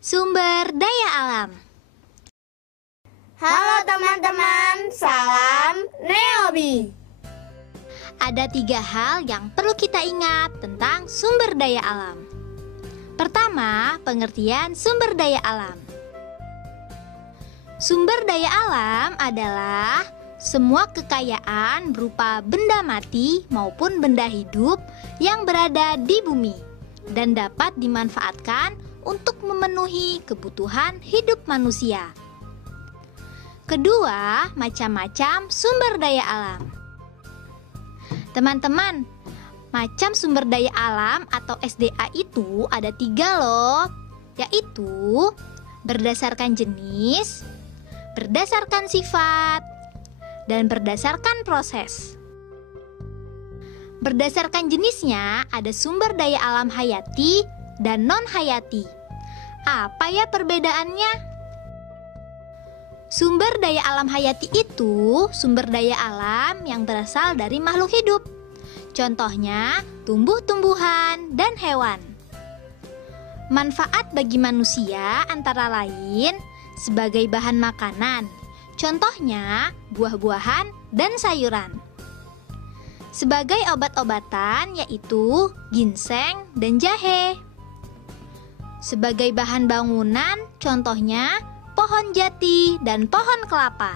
Sumber daya alam. Halo teman-teman, salam Neobi. Ada 3 hal yang perlu kita ingat tentang sumber daya alam. Pertama, pengertian sumber daya alam. Sumber daya alam adalah semua kekayaan berupa benda mati maupun benda hidup yang berada di bumi dan dapat dimanfaatkan untuk memenuhi kebutuhan hidup manusia. Kedua, macam-macam sumber daya alam. Teman-teman, macam sumber daya alam atau SDA itu ada 3 loh, yaitu berdasarkan jenis, berdasarkan sifat, dan berdasarkan proses. Berdasarkan jenisnya ada sumber daya alam hayati dan non-hayati. Apa ya perbedaannya? Sumber daya alam hayati itu sumber daya alam yang berasal dari makhluk hidup. Contohnya tumbuh-tumbuhan dan hewan. Manfaat bagi manusia antara lain sebagai bahan makanan. Contohnya buah-buahan dan sayuran. Sebagai obat-obatan yaitu ginseng dan jahe. Sebagai bahan bangunan contohnya pohon jati dan pohon kelapa.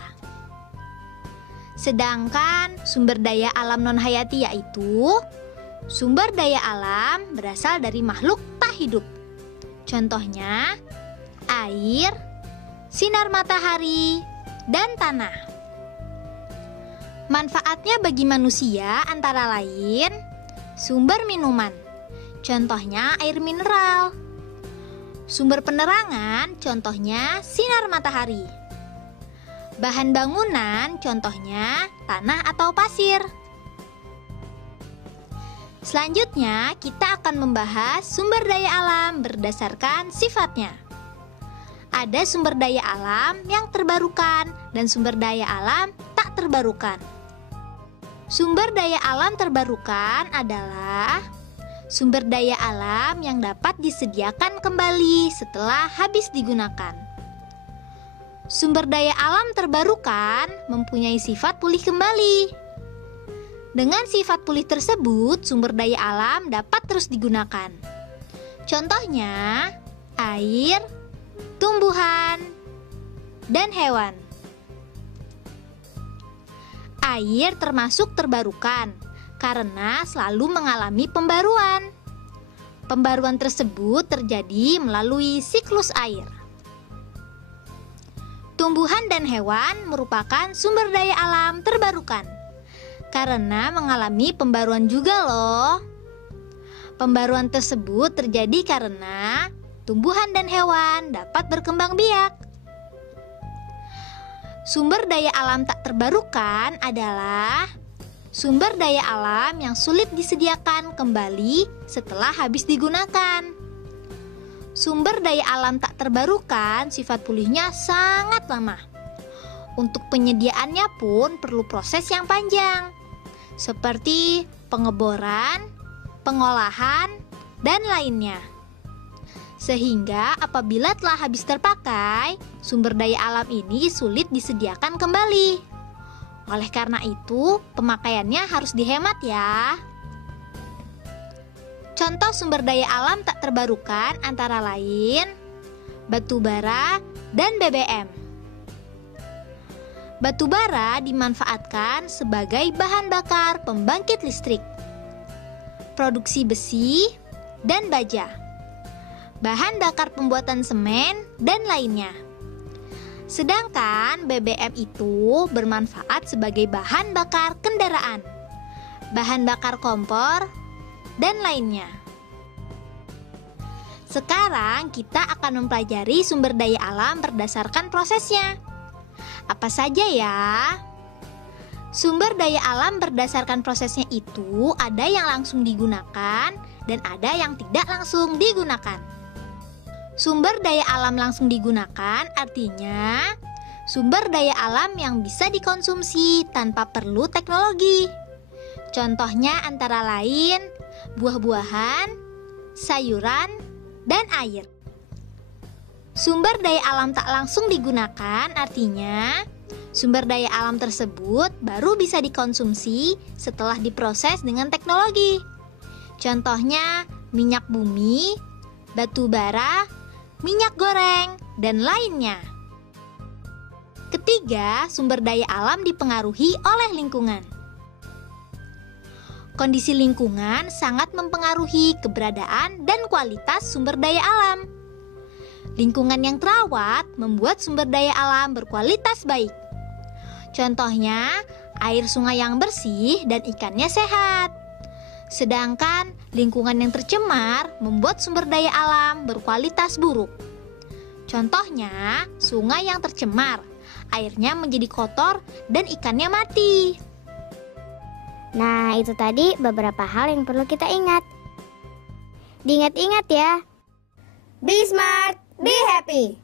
Sedangkan sumber daya alam non-hayati yaitu sumber daya alam berasal dari makhluk tak hidup. Contohnya air, sinar matahari, dan tanah. Manfaatnya bagi manusia antara lain sumber minuman, contohnya air mineral. Sumber penerangan, contohnya sinar matahari. Bahan bangunan, contohnya tanah atau pasir. Selanjutnya, kita akan membahas sumber daya alam berdasarkan sifatnya. Ada sumber daya alam yang terbarukan dan sumber daya alam tak terbarukan. Sumber daya alam terbarukan adalah sumber daya alam yang dapat disediakan kembali setelah habis digunakan. Sumber daya alam terbarukan mempunyai sifat pulih kembali. Dengan sifat pulih tersebut, sumber daya alam dapat terus digunakan. Contohnya, air, tumbuhan, dan hewan. Air termasuk terbarukan karena selalu mengalami pembaruan. Pembaruan tersebut terjadi melalui siklus air. Tumbuhan dan hewan merupakan sumber daya alam terbarukan karena mengalami pembaruan juga loh. Pembaruan tersebut terjadi karena tumbuhan dan hewan dapat berkembang biak. Sumber daya alam tak terbarukan adalah sumber daya alam yang sulit disediakan kembali setelah habis digunakan. Sumber daya alam tak terbarukan sifat pulihnya sangat lama. Untuk penyediaannya pun perlu proses yang panjang, seperti pengeboran, pengolahan, dan lainnya. Sehingga apabila telah habis terpakai, sumber daya alam ini sulit disediakan kembali. Oleh karena itu, pemakaiannya harus dihemat ya. Contoh sumber daya alam tak terbarukan antara lain batu bara dan BBM. Batu bara dimanfaatkan sebagai bahan bakar pembangkit listrik, produksi besi, dan baja, bahan bakar pembuatan semen, dan lainnya. Sedangkan BBM itu bermanfaat sebagai bahan bakar kendaraan, bahan bakar kompor, dan lainnya. Sekarang kita akan mempelajari sumber daya alam berdasarkan prosesnya. Apa saja ya? Sumber daya alam berdasarkan prosesnya itu ada yang langsung digunakan dan ada yang tidak langsung digunakan. Sumber daya alam langsung digunakan artinya sumber daya alam yang bisa dikonsumsi tanpa perlu teknologi. Contohnya antara lain buah-buahan, sayuran, dan air. Sumber daya alam tak langsung digunakan artinya sumber daya alam tersebut baru bisa dikonsumsi setelah diproses dengan teknologi. Contohnya minyak bumi, batu bara, minyak goreng, dan lainnya. Ketiga, sumber daya alam dipengaruhi oleh lingkungan. Kondisi lingkungan sangat mempengaruhi keberadaan dan kualitas sumber daya alam. Lingkungan yang terawat membuat sumber daya alam berkualitas baik. Contohnya, air sungai yang bersih dan ikannya sehat. Sedangkan lingkungan yang tercemar membuat sumber daya alam berkualitas buruk. Contohnya, sungai yang tercemar, airnya menjadi kotor dan ikannya mati. Nah, itu tadi beberapa hal yang perlu kita ingat. Diingat-ingat ya. Be smart, be happy.